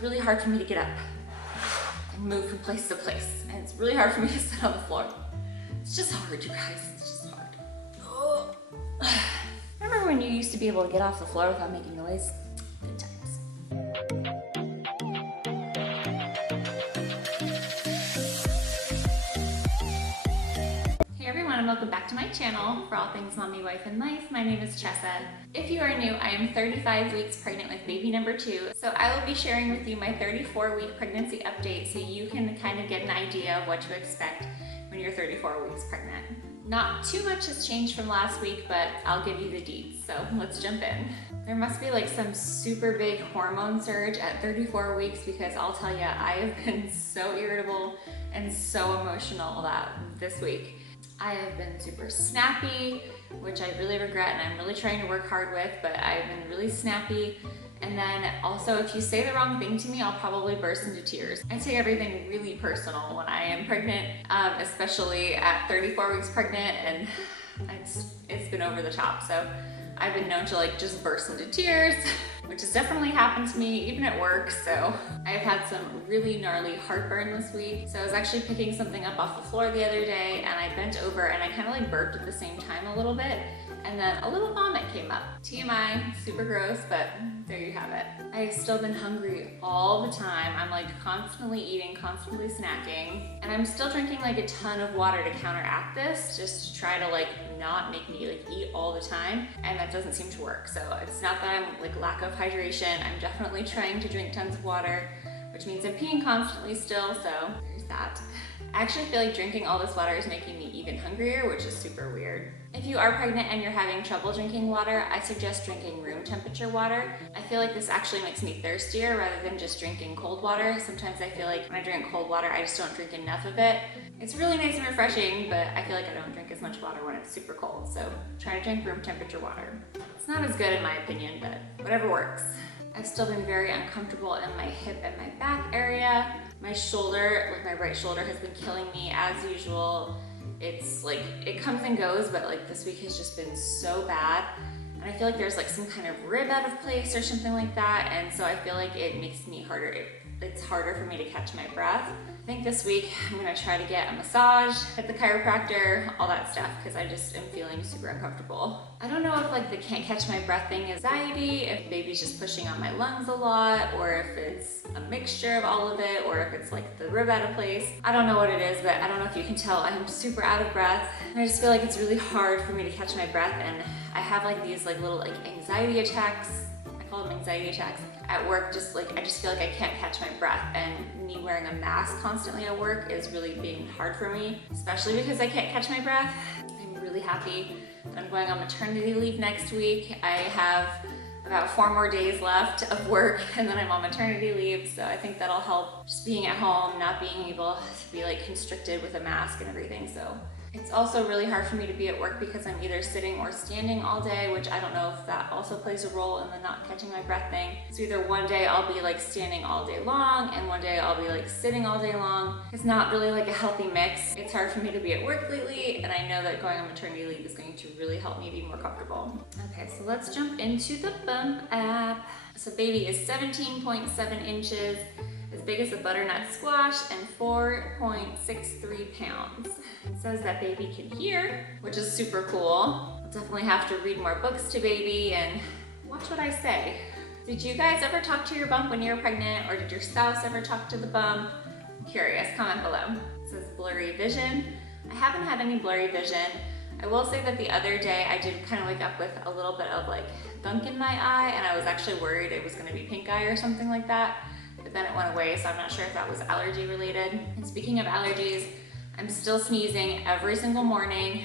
it's really hard for me to get up and move from place to place. And it's really hard for me to sit on the floor. It's just hard, you guys, it's just hard. Oh. Remember when you used to be able to get off the floor without making noise? Good times. And welcome back to my channel for all things mommy, wife, and life. My name is Chessa. If you are new, I am 35 weeks pregnant with baby number 2. So I will be sharing with you my 34-week pregnancy update so you can kind of get an idea of what to expect when you're 34 weeks pregnant. Not too much has changed from last week, but I'll give you the deets, so let's jump in. There must be like some super big hormone surge at 34 weeks because I'll tell you, I have been so irritable and so emotional this week. I have been super snappy, which I really regret and I'm really trying to work hard with, but I've been really snappy. And then also, if you say the wrong thing to me, I'll probably burst into tears. I take everything really personal when I am pregnant, especially at 34 weeks pregnant, and it's been over the top. So I've been known to like just burst into tears, which has definitely happened to me even at work. So I've had some really gnarly heartburn this week. So I was actually picking something up off the floor the other day and I bent over and I kind of like burped at the same time a little bit. And then a little vomit came up. TMI, super gross, but there you have it. I've still been hungry all the time. I'm like constantly eating, constantly snacking. And I'm still drinking like a ton of water to counteract this, just to try to like not make me like eat all the time. And that doesn't seem to work. So it's not that I'm like lack of hydration. I'm definitely trying to drink tons of water, which means I'm peeing constantly still, so there's that. I actually feel like drinking all this water is making me even hungrier, which is super weird. If you are pregnant and you're having trouble drinking water, I suggest drinking room temperature water. I feel like this actually makes me thirstier rather than just drinking cold water. Sometimes I feel like when I drink cold water, I just don't drink enough of it. It's really nice and refreshing, but I feel like I don't drink as much water when it's super cold. So try to drink room temperature water. It's not as good in my opinion, but whatever works. I've still been very uncomfortable in my hip and my back area. My shoulder, like my right shoulder, has been killing me as usual. It's like, it comes and goes, but like this week has just been so bad. And I feel like there's like some kind of rib out of place or something like that. And so I feel like it makes me harder. It's harder for me to catch my breath. I think this week I'm gonna try to get a massage at the chiropractor, all that stuff, because I just am feeling super uncomfortable. I don't know if like the can't catch my breath thing is anxiety, if baby's just pushing on my lungs a lot, or if it's a mixture of all of it, or if it's like the rib out of place. I don't know what it is, but I don't know if you can tell, I'm super out of breath. And I just feel like it's really hard for me to catch my breath, and I have like these like little like anxiety attacks. I call them anxiety attacks at work. Just like I just feel like I can't catch my breath, and me wearing a mask constantly at work is really being hard for me, especially because I can't catch my breath. I'm really happy that I'm going on maternity leave next week. I have about 4 more days left of work and then I'm on maternity leave, so I think that'll help, just being at home, not being able to be like constricted with a mask and everything. So it's also really hard for me to be at work because I'm either sitting or standing all day, which I don't know if that also plays a role in the not catching my breath thing. So either one day I'll be like standing all day long and one day I'll be like sitting all day long. It's not really like a healthy mix. It's hard for me to be at work lately, and I know that going on maternity leave is going to really help me be more comfortable. Okay, so let's jump into the bump app. So baby is 17.7 inches, as big as a butternut squash, and 4.63 pounds. It says that baby can hear, which is super cool. I'll definitely have to read more books to baby and watch what I say. Did you guys ever talk to your bump when you were pregnant, or did your spouse ever talk to the bump? I'm curious, comment below. It says blurry vision. I haven't had any blurry vision. I will say that the other day I did kind of wake up with a little bit of like gunk in my eye, and I was actually worried it was gonna be pink eye or something like that. But then it went away, so I'm not sure if that was allergy related. And speaking of allergies, I'm still sneezing every single morning,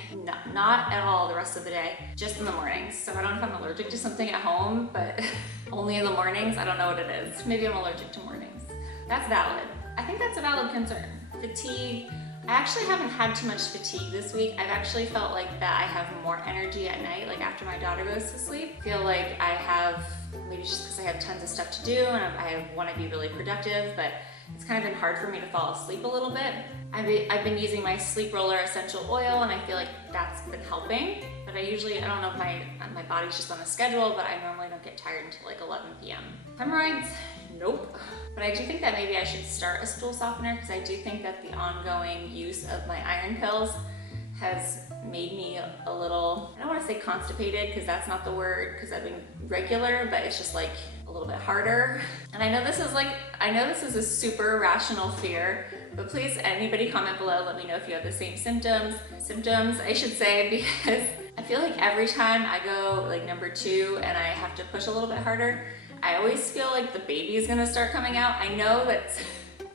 not at all the rest of the day, just in the mornings. So I don't know if I'm allergic to something at home, but only in the mornings. I don't know what it is. Maybe I'm allergic to mornings. That's valid. I think that's a valid concern. Fatigue. I actually haven't had too much fatigue this week. I've actually felt like that I have more energy at night, like after my daughter goes to sleep. I feel like I have, maybe just because I have tons of stuff to do and I want to be really productive, but it's kind of been hard for me to fall asleep a little bit. I've been using my sleep roller essential oil, and I feel like that's been helping. But I don't know if my body's just on a schedule, but I normally don't get tired until like 11 p.m. Hemorrhoids, nope. But I do think that maybe I should start a stool softener because I do think that the ongoing use of my iron pills has made me a little, I don't want to say constipated because that's not the word because I've been regular, but it's just like a little bit harder. And I know this is a super rational fear, but please anybody comment below, let me know if you have the same symptoms I should say, because I feel like every time I go like number 2 and I have to push a little bit harder, I always feel like the baby is gonna start coming out. I know that's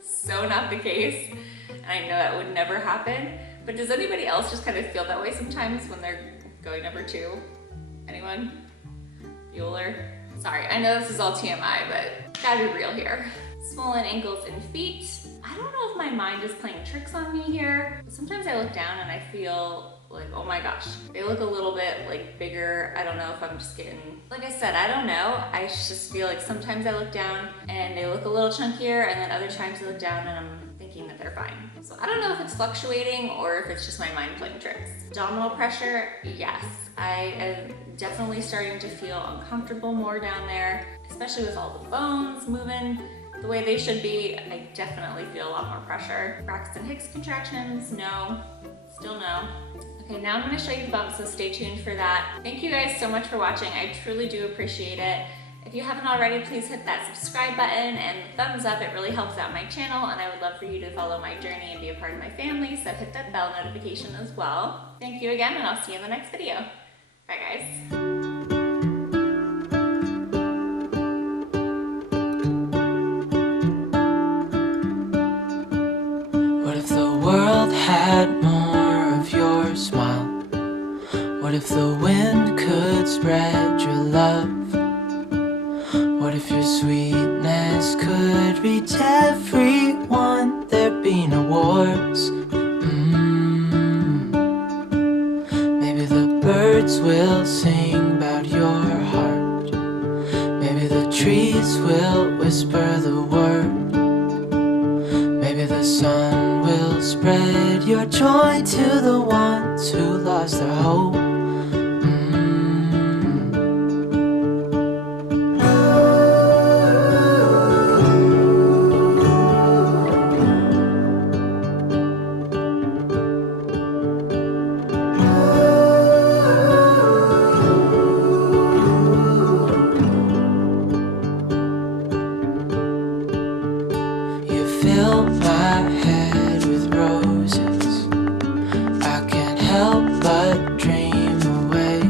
so not the case, and I know that would never happen, but does anybody else just kind of feel that way sometimes when they're going number 2? Anyone? Bueller? Sorry, I know this is all TMI, but gotta be real here. Swollen ankles and feet. I don't know if my mind is playing tricks on me here, but sometimes I look down and I feel like, oh my gosh, they look a little bit like bigger. I don't know if I'm just getting, like I said, I don't know. I just feel like sometimes I look down and they look a little chunkier, and then other times I look down and I'm thinking that they're fine. So I don't know if it's fluctuating or if it's just my mind playing tricks. Abdominal pressure, yes. I am definitely starting to feel uncomfortable more down there, especially with all the bones moving the way they should be. I definitely feel a lot more pressure. Braxton Hicks contractions, no, still no. Okay, now I'm gonna show you the bump, so stay tuned for that. Thank you guys so much for watching. I truly do appreciate it. If you haven't already, please hit that subscribe button and thumbs up. It really helps out my channel, and I would love for you to follow my journey and be a part of my family, so hit that bell notification as well. Thank you again, and I'll see you in the next video. Bye guys. What if the world had more of your smile? What if the wind could spread your love? What if your sweetness could reach everyone? There'd be no wars. Maybe the birds will sing about your heart. Maybe the trees will whisper the word. Maybe the sun will spread your joy to the ones who lost their hope. Fill my head with roses. I can't help but dream away,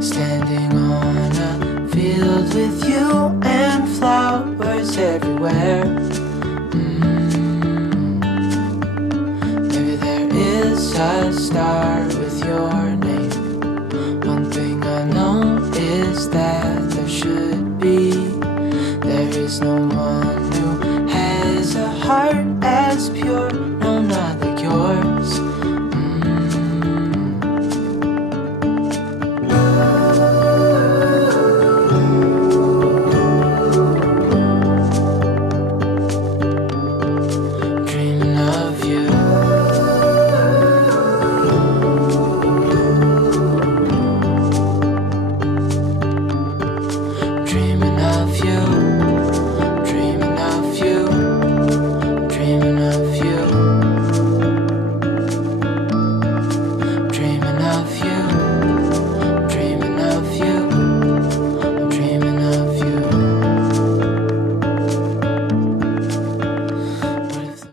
standing on a field with you and flowers everywhere. Maybe there is a star